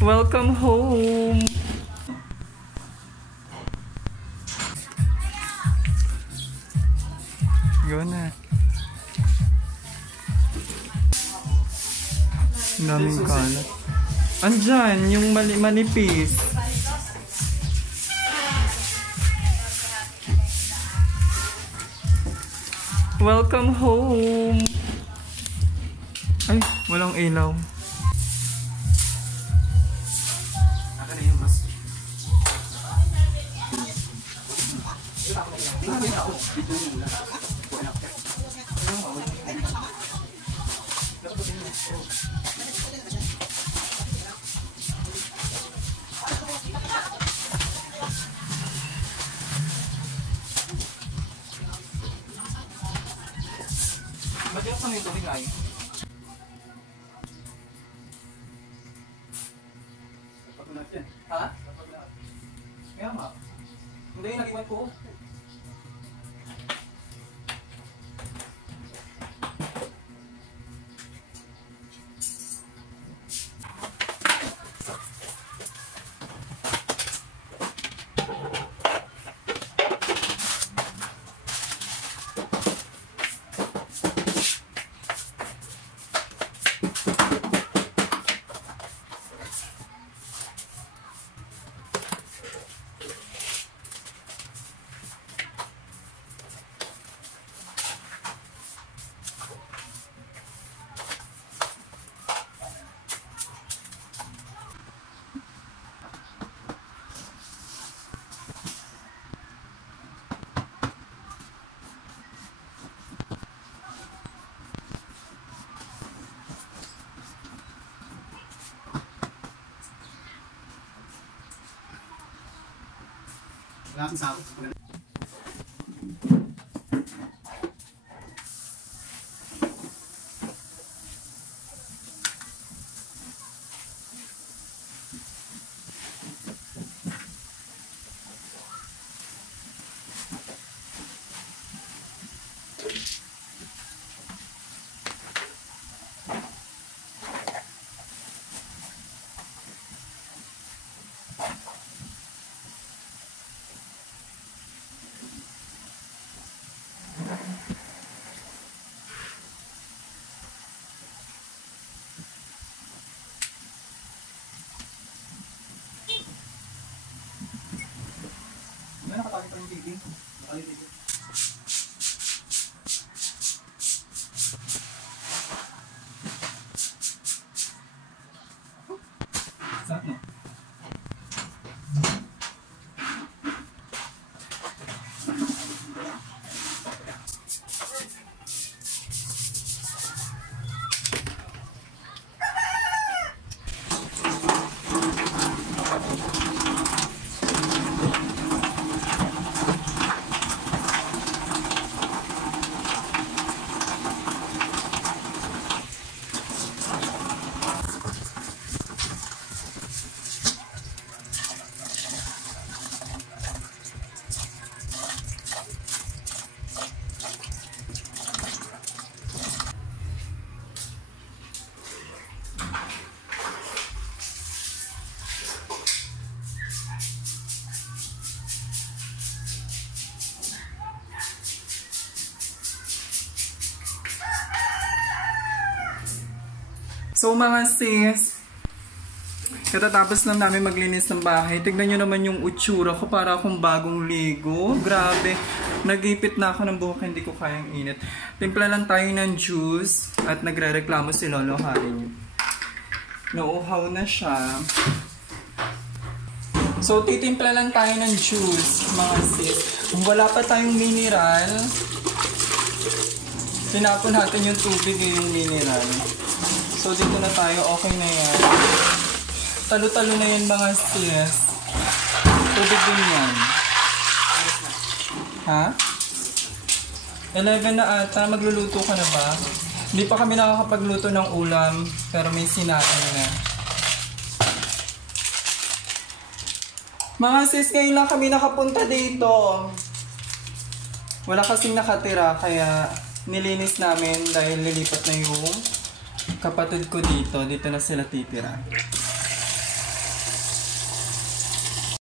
Welcome home! Yun na. Ang daming kalat. Andyan, yung manipis. Welcome home! Ay, walang ilaw. Ba't yung kami ito hingay? Kapag yan. Ha? Kaya nga. Hindi yung nag-iwan ko. Lahat ng sako. Nakatali pa yung TV. Nakatali TV. Sarap no? So mga sis, katatapos lang namin maglinis ng bahay. Tignan nyo naman yung utsura ko, para akong bagong ligo. Grabe, nagipit na ako ng buhok, hindi ko kayang init. Timpla lang tayo ng juice at nagre-reklamo si Lolo Haring. Nauuhaw na siya. So titimpla lang tayo ng juice mga sis. Kung wala pa tayong mineral, tinapon natin yung tubig yung mineral. So dito na tayo, okay na yan. Talo-talo na yan mga sis. Tubig din yan. Ha? 11 na ata, magluluto ka na ba? Hindi pa kami nakakapagluto ng ulam, pero may sinain na. Mga sis, ngayon lang kami nakapunta dito. Wala kasing nakatira, kaya nilinis namin dahil lilipat na yung kapatid ko dito. Dito na sila titira.